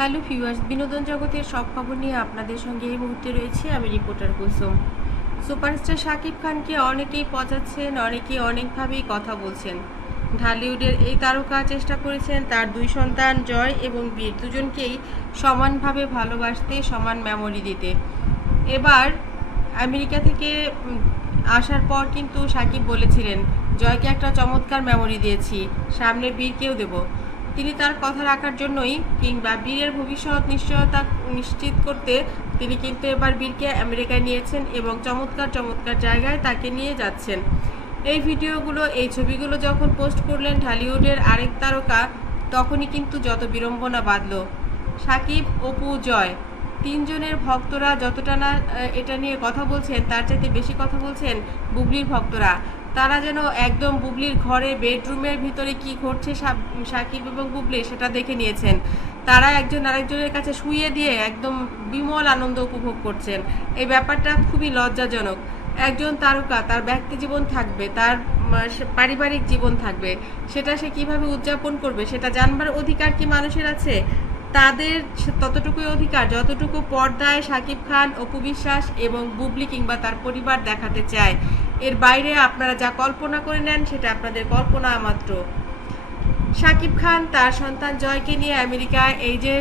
Hello viewers, বিনোদন জগতের সব খবর নিয়ে আপনাদের সঙ্গে এই মুহূর্তে রয়েছে আমি রিপোর্টার কুসুম। সুপারস্টার শাকিব খানকে অনেকেই পচাচ্ছেন অনেকে অনেকভাবেই কথা বলছেন। ঢালিউডের এই তারকা চেষ্টা করেছেন তার দুই সন্তান জয় এবং বীর দুজনকেই সমানভাবে ভালোবাসতে, সমান মেমোরি দিতে। এবার আমেরিকা থেকে আসার পর কিন্তু সাকিব বলেছিলেন, জয়কে একটা চমৎকার মেমোরি দিয়েছি সামনে বীরকেও দেব। তিনি তার কথা রাখার জন্যই কিংবা বীরের ভবিষ্যৎ নিশ্চয়তা নিশ্চিত করতে তিনি কিন্তু এবার বীরকে আমেরিকায় নিয়েছেন এবং চমৎকার চমৎকার জায়গায় তাকে নিয়ে যাচ্ছেন। এই ভিডিওগুলো, এই ছবিগুলো যখন পোস্ট করলেন ঢালিউডের আরেক তারকা, তখনই কিন্তু যত বিড়ম্বনা বাঁধল। সাকিব, অপু, জয়। তিনজনের ভক্তরা যতটা না এটা নিয়ে কথা বলছেন, তার চাইতে বেশি কথা বলছেন বুবলির ভক্তরা। তারা যেন একদম বুবলির ঘরে বেডরুমের ভিতরে কি ঘটছে সাকিব এবং বুবলি সেটা দেখে নিয়েছেন। তারা একজন আরেকজনের কাছে শুয়ে দিয়ে একদম বিমল আনন্দ উপভোগ করছেন। এই ব্যাপারটা খুবই লজ্জাজনক। একজন তারকা, তার ব্যক্তি জীবন থাকবে, তার পারিবারিক জীবন থাকবে। সেটা সে কীভাবে উদযাপন করবে, সেটা জানবার অধিকার কি মানুষের আছে? তাদের ততটুকুই অধিকার, যতটুকু পর্দায় সাকিব খান, অপু বিশ্বাস এবং বুবলি কিংবা তার পরিবার দেখাতে চায়। এর বাইরে আপনারা যা কল্পনা করে নেন সেটা আপনাদের কল্পনা মাত্র। শাকিব খান তার সন্তান জয়কে নিয়ে আমেরিকায় এই যে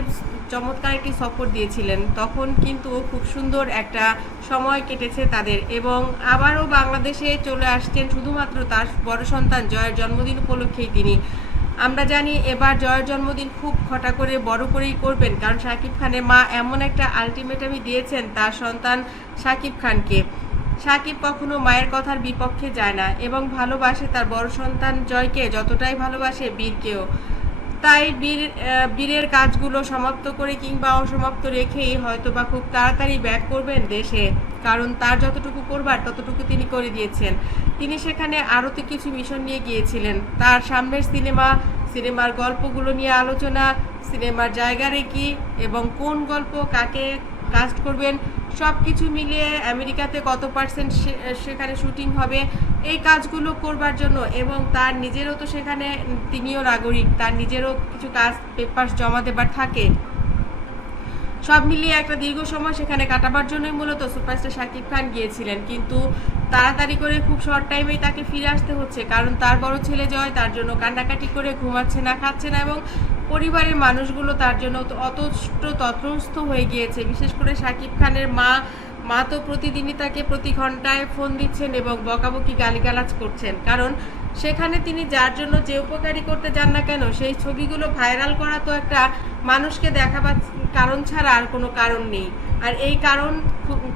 চমৎকার একটি সফর দিয়েছিলেন। তখন কিন্তু খুব সুন্দর একটা সময় কেটেছে তাদের এবং আবারও বাংলাদেশে চলে আসছেন শুধুমাত্র তার বড় সন্তান জয়ের জন্মদিন উপলক্ষেই তিনি। আমরা জানি এবার জয়ের জন্মদিন খুব খটা করে, বড় করেই করবেন। কারণ শাকিব খানের মা এমন একটা আলটিমেটামই দিয়েছেন তার সন্তান শাকিব খানকে। সাকিব কখনো মায়ের কথার বিপক্ষে যায় না এবং ভালোবাসে তার বড় সন্তান জয়কে যতটাই ভালোবাসে বীরকেও। তাই বীর বীরের কাজগুলো সমাপ্ত করে কিংবা অসমাপ্ত রেখেই হয়তো বা খুব তাড়াতাড়ি ব্যাক করবেন দেশে। কারণ তার যতটুকু করবার ততটুকু তিনি করে দিয়েছেন। তিনি সেখানে আরতি কিছু মিশন নিয়ে গিয়েছিলেন। তার সামনের সিনেমা, সিনেমার গল্পগুলো নিয়ে আলোচনা, সিনেমার জায়গা রেখি এবং কোন গল্প কাকে কাস্ট করবেন সব কিছু মিলিয়ে আমেরিকাতে কত পার্সেন্ট সেখানে শুটিং হবে, এই কাজগুলো করবার জন্য এবং তার নিজেরও তো সেখানে তিনিও নাগরিক, তার নিজেরও কিছু কাজ পেপার জমা দেবার থাকে। সব মিলিয়ে একটা দীর্ঘ সময় সেখানে কাটাবার জন্যই মূলত সুপারস্টার শাকিব খান গিয়েছিলেন। কিন্তু তাড়াতাড়ি করে খুব শর্ট টাইমেই তাকে ফিরে আসতে হচ্ছে। কারণ তার বড় ছেলে জয় তার জন্য কান্নাকাটি করে ঘুমাচ্ছে না, খাচ্ছে না এবং পরিবারের মানুষগুলো তার জন্য অতষ্ট তত্রস্থ হয়ে গিয়েছে। বিশেষ করে শাকিব খানের মা মা তো প্রতিদিনই তাকে প্রতি ঘন্টায় ফোন দিচ্ছেন এবং বকাবকি গালিগালাজ করছেন। কারণ সেখানে তিনি যার জন্য যে উপকারী করতে যান না কেন, সেই ছবিগুলো ভাইরাল করা তো একটা মানুষকে দেখাবার কারণ ছাড়া আর কোনো কারণ নেই। আর এই কারণ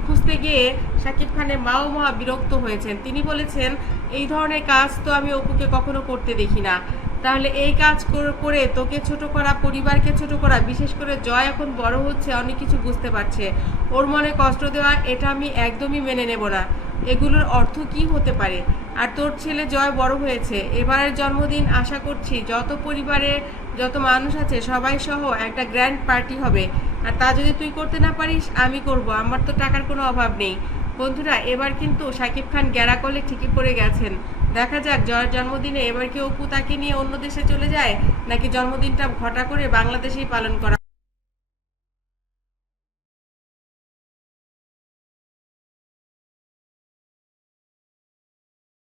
খুঁজতে গিয়ে শাকিব খানের মাও মহা বিরক্ত হয়েছেন। তিনি বলেছেন, এই ধরনের কাজ তো আমি অপুকে কখনো করতে দেখি না। তাহলে এই কাজ কর- তোকে ছোট করা, পরিবারকে ছোট করা, বিশেষ করে জয় এখন বড় হচ্ছে, অনেক কিছু বুঝতে পারছে। ওর মনে কষ্ট দেওয়া, এটা আমি একদমই মেনে নেব না। এগুলোর অর্থ কি হতে পারে? আর তোর ছেলে জয় বড় হয়েছে। এবারের জন্মদিন আশা করছি যত পরিবারে যত মানুষ আছে, সবাই সহ একটা গ্র্যান্ড পার্টি হবে। আর তা যদি তুই করতে না পারিস, আমি করব। আমার তো টাকার কোনো অভাব নেই। বন্ধুরা, এবার কিন্তু শাকিব খান গ্যারাকলে ঠিকই পড়ে গেছেন। দেখা যাক, জয়ের জন্মদিনে এবার কি অপু তাকে নিয়ে অন্য দেশে চলে যায়, নাকি জন্মদিনটা ঘটা করে বাংলাদেশেই পালন করা